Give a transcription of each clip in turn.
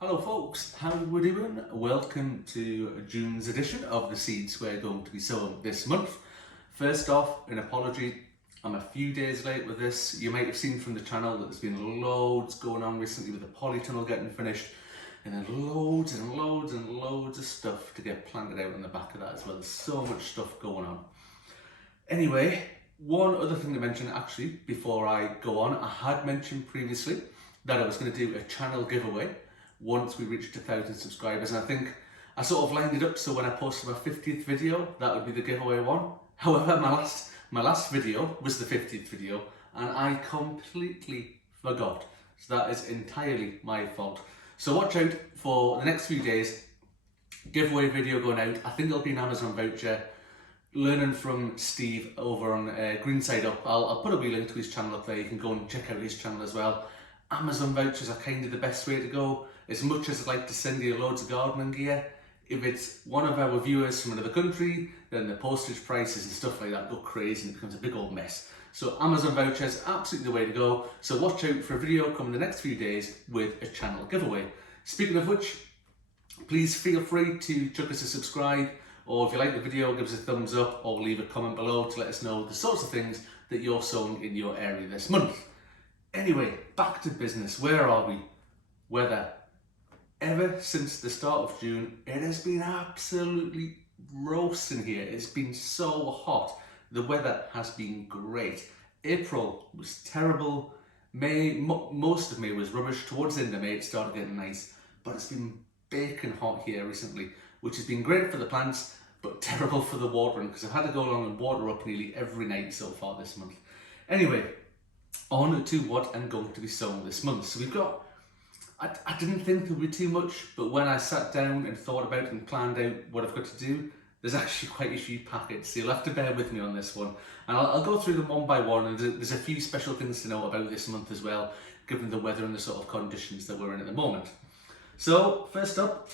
Hello folks, how are we doing? Welcome to June's edition of the seeds we're going to be sowing this month. First off, an apology, I'm a few days late with this. You might have seen from the channel that there's been loads going on recently with the polytunnel getting finished, and then loads and loads and loads of stuff to get planted out on the back of that as well. There's so much stuff going on. Anyway, one other thing to mention actually before I go on, I had mentioned previously that I was going to do a channel giveaway once we reached 1,000 subscribers, and I think I sort of lined it up so when I posted my 50th video, that would be the giveaway one. However, my last video was the 50th video and I completely forgot. So that is entirely my fault. So watch out for the next few days, giveaway video going out. I think it'll be an Amazon voucher. Learning from Steve over on Green Side Up. I'll put a wee link to his channel up there. You can go and check out his channel as well. Amazon vouchers are kind of the best way to go. As much as I'd like to send you loads of gardening gear, if it's one of our viewers from another country, then the postage prices and stuff like that go crazy and it becomes a big old mess. So Amazon vouchers, absolutely the way to go. So watch out for a video coming the next few days with a channel giveaway. Speaking of which, please feel free to chuck us a subscribe, or if you like the video, give us a thumbs up or leave a comment below to let us know the sorts of things that you're sowing in your area this month. Anyway, back to business. Where are we? Weather. Ever since the start of June, it has been absolutely roasting here. It's been so hot. The weather has been great. April was terrible. May, most of May was rubbish. Towards the end of May, it started getting nice. But it's been baking hot here recently, which has been great for the plants, but terrible for the watering, because I've had to go along and water up nearly every night so far this month. Anyway, on to what I'm going to be sowing this month. So we've got, I didn't think there would be too much, but when I sat down and thought about it and planned out what I've got to do, there's actually quite a few packets, so you'll have to bear with me on this one. And I'll go through them one by one, and there's a few special things to know about this month as well, given the weather and the sort of conditions that we're in at the moment. So first up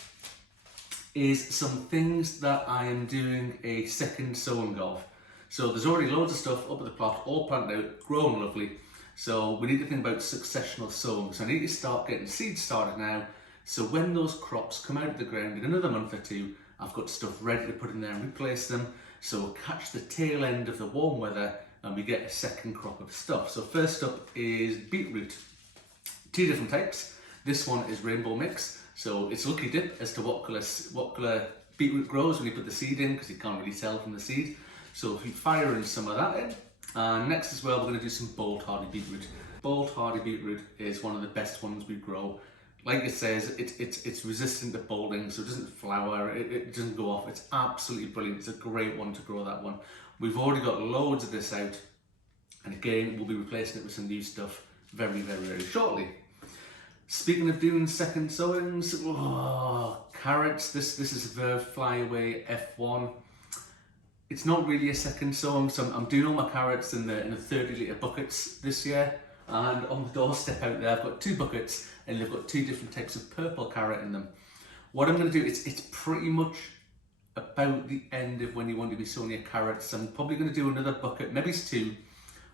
is some things that I am doing a second sowing of. So there's already loads of stuff up at the plot, all planted out, growing lovely. So we need to think about successional sowing. So I need to start getting seeds started now. So when those crops come out of the ground in another month or two, I've got stuff ready to put in there and replace them. So we'll catch the tail end of the warm weather and we get a second crop of stuff. So first up is beetroot. Two different types. This one is rainbow mix. So it's lucky dip as to what colour beetroot grows when you put the seed in, because you can't really tell from the seed. So if you fire in some of that in. And next as well, we're going to do some bold hardy beetroot. Bold hardy beetroot is one of the best ones we grow. Like it says, it's resistant to bolding, so it doesn't flower, it doesn't go off. It's absolutely brilliant. It's a great one to grow, that one. We've already got loads of this out, and again, we'll be replacing it with some new stuff very, very, very shortly. Speaking of doing second sowings, carrots. This is Verve Flyaway F1. It's not really a second sowing, so I'm doing all my carrots in the 30 litre buckets this year. And on the doorstep out there, I've got two buckets, and they've got two different types of purple carrot in them. What I'm going to do, it's pretty much about the end of when you want to be sowing your carrots. I'm probably going to do another bucket, maybe it's two,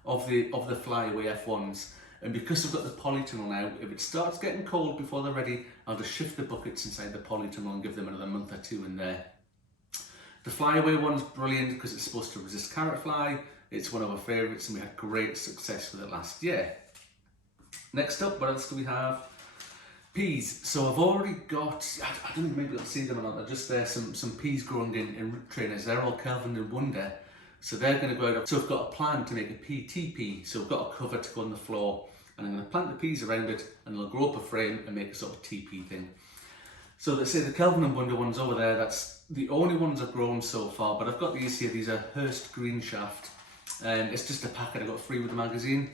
of the Flyaway F1s. And because I've got the polytunnel now, if it starts getting cold before they're ready, I'll just shift the buckets inside the polytunnel and give them another month or two in there. The Flyaway one's brilliant because it's supposed to resist carrot fly. It's one of our favourites and we had great success with it last year. Next up, what else do we have? Peas. So I've already got, I don't know, maybe you'll see them or not, they're just there, some peas growing in root trainers. They're all Kelvin and Wonder. So they're going to go out. So I've got a plan to make a TP. So I've got a cover to go on the floor, and I'm going to plant the peas around it, and they'll grow up a frame and make a sort of TP thing. So let's say the Kelvin and Wonder ones over there, that's the only ones I've grown so far, but I've got these here. These are Hurst Green Shaft. It's just a packet I got free with the magazine.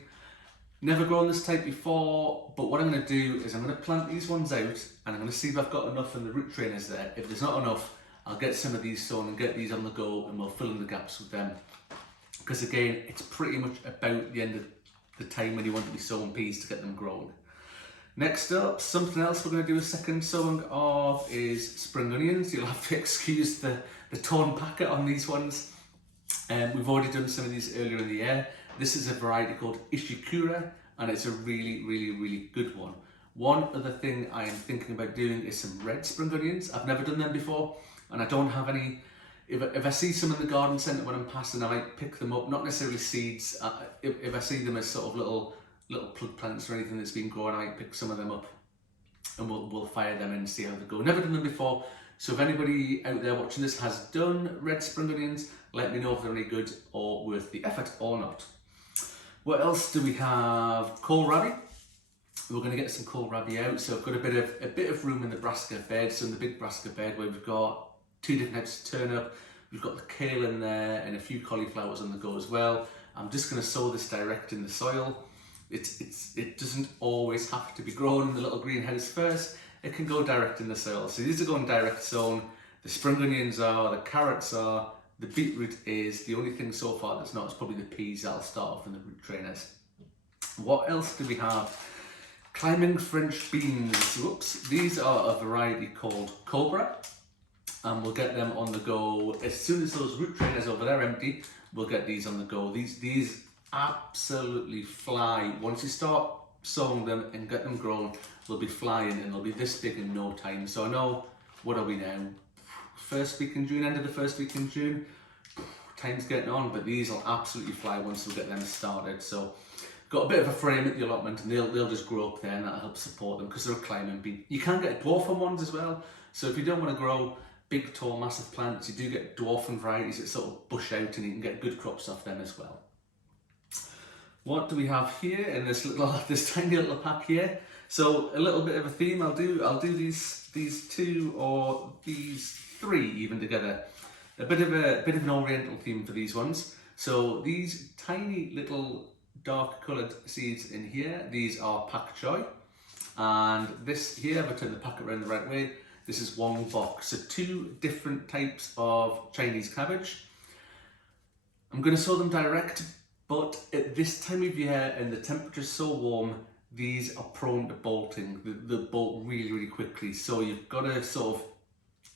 Never grown this type before, but what I'm going to do is I'm going to plant these ones out, and I'm going to see if I've got enough in the root trainers there. If there's not enough, I'll get some of these sown and get these on the go, and we'll fill in the gaps with them. Because again, it's pretty much about the end of the time when you want to be sowing peas to get them growing. Next up, something else we're going to do a second sowing of is spring onions. You'll have to excuse the torn packet on these ones. We've already done some of these earlier in the year. This is a variety called Ishikura, and it's a really, really, really good one. One other thing I am thinking about doing is some red spring onions. I've never done them before, and I don't have any. If I see some in the garden centre when I'm passing, I might pick them up, not necessarily seeds. If I see them as sort of little plug plants or anything that's been growing, I might pick some of them up and we'll fire them in and see how they go. Never done them before, so if anybody out there watching this has done red spring onions, let me know if they're any good or worth the effort or not. What else do we have? Kohlrabi. We're going to get some kohlrabi out, so I've got a bit of room in the brassica bed. So in the big brassica bed where we've got 2 different types of turnip, we've got the kale in there and a few cauliflowers on the go as well. I'm just going to sow this direct in the soil. It doesn't always have to be grown in the little greenhouse first. It can go direct in the soil. So these are going direct sown. The spring onions are, the carrots are, the beetroot is. The only thing so far that's not is probably the peas. That'll start off in the root trainers. What else do we have? Climbing French beans. Whoops. These are a variety called Cobra, and we'll get them on the go as soon as those root trainers over there empty. We'll get these on the go. These absolutely fly. Once you start sowing them and get them grown, they'll be flying and they'll be this big in no time. So I know, what are we now? First week in June, end of the first week in June. Time's getting on, but these will absolutely fly once we get them started. So got a bit of a frame at the allotment, and they'll just grow up there, and that'll help support them because they're a climbing bean. You can get dwarfing ones as well. So if you don't want to grow big, tall, massive plants, you do get dwarfing varieties that sort of bush out, and you can get good crops off them as well. What do we have here in this tiny little pack here? So a little bit of a theme. I'll do these 2 or these 3 even together. A bit of an Oriental theme for these ones. So these tiny little dark coloured seeds in here, these are pak choi, and this here, if I turn the packet around the right way, this is wong bok. So 2 different types of Chinese cabbage. I'm going to sow them direct, but at this time of year and the temperature's so warm, these are prone to bolting. They bolt really, really quickly. So you've got to sort of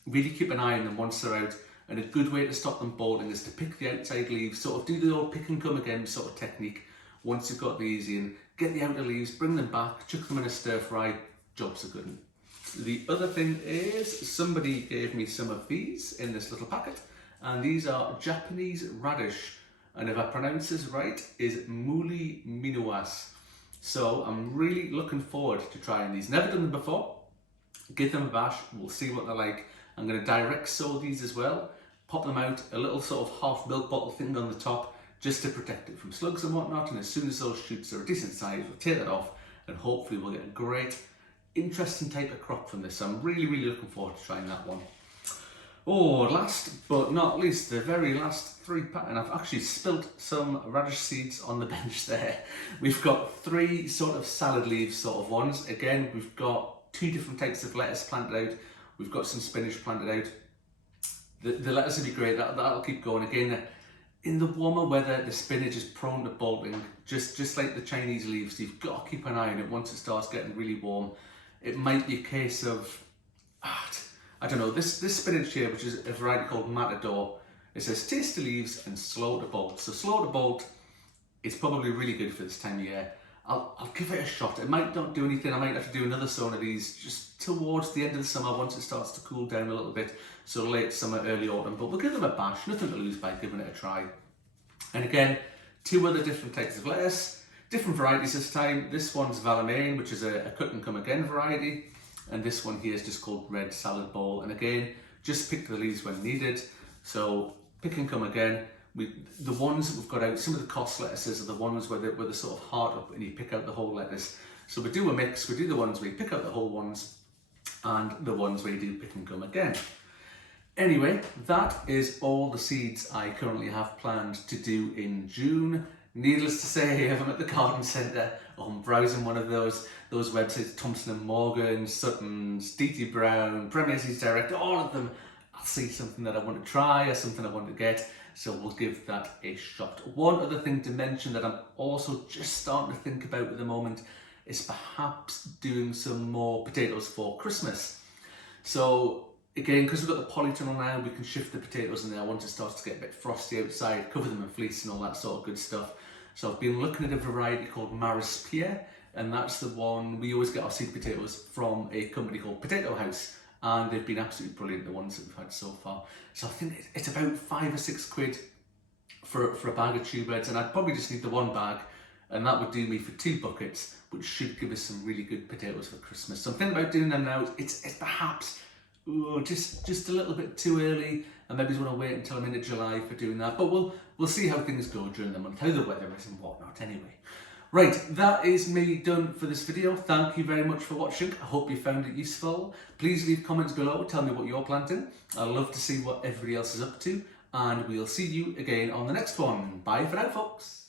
really keep an eye on them once they're out. And a good way to stop them bolting is to pick the outside leaves, sort of do the old pick and come again sort of technique. Once you've got these in, get the outer leaves, bring them back, chuck them in a stir fry, job's a good one. The other thing is, somebody gave me some of these in this little packet, and these are Japanese radish, and if I pronounce this right, is muli minuas. So I'm really looking forward to trying these. Never done them before. Give them a bash, we'll see what they're like. I'm going to direct sow these as well, pop them out, a little sort of half milk bottle thing on the top, just to protect it from slugs and whatnot. And as soon as those shoots are a decent size, we'll take that off, and hopefully we'll get a great, interesting type of crop from this. So I'm really, really looking forward to trying that one. Oh, last but not least, the very last 3 pack, and I've actually spilt some radish seeds on the bench there. We've got 3 sort of salad leaf sort of ones. Again, we've got 2 different types of lettuce planted out. We've got some spinach planted out. The lettuce will be great, that'll keep going. Again, in the warmer weather, the spinach is prone to bolting, just like the Chinese leaves. So you've got to keep an eye on it once it starts getting really warm. It might be a case of, I don't know, this spinach here, which is a variety called Matador, it says tasty leaves and slow to bolt. So slow to bolt is probably really good for this time of year. I'll give it a shot. It might not do anything. I might have to do another sown of these just towards the end of the summer once it starts to cool down a little bit. So late summer, early autumn. But we'll give them a bash. Nothing to lose by giving it a try. And again, 2 other different types of lettuce. Different varieties this time. This one's Valamain, which is a cut and come again variety. And this one here is just called Red Salad Bowl. And again, just pick the leaves when needed. So pick and come again. The ones that we've got out, some of the cost lettuces are the ones where they're sort of hard up and you pick out the whole lettuce. So we do a mix. We do the ones where you pick out the whole ones and the ones where you do pick and come again. Anyway, that is all the seeds I currently have planned to do in June. Needless to say, if I'm at the garden centre or I'm browsing one of those websites, Thompson & Morgan, Sutton's, DT Brown, Premier Seeds Direct, all of them, I'll see something that I want to try or something I want to get. So we'll give that a shot. One other thing to mention that I'm also just starting to think about at the moment is perhaps doing some more potatoes for Christmas. So again, because we've got the polytunnel now, we can shift the potatoes in there once it starts to get a bit frosty outside, cover them in fleece and all that sort of good stuff. So I've been looking at a variety called Maris Pierre, and that's the one we always get our seed potatoes from a company called Potato House, and they've been absolutely brilliant, the ones that we've had so far. So I think it's about £5 or £6 for a bag of tube beds, and I'd probably just need the one bag, and that would do me for 2 buckets, which should give us some really good potatoes for Christmas. So I'm thinking about doing them now. It's perhaps just a little bit too early, and maybe just want to wait until I'm into July for doing that, but we'll see how things go during the month, how the weather is and whatnot anyway. Right, that is me done for this video. Thank you very much for watching. I hope you found it useful. Please leave comments below, tell me what you're planting. I'd love to see what everybody else is up to, and we'll see you again on the next one. Bye for now, folks.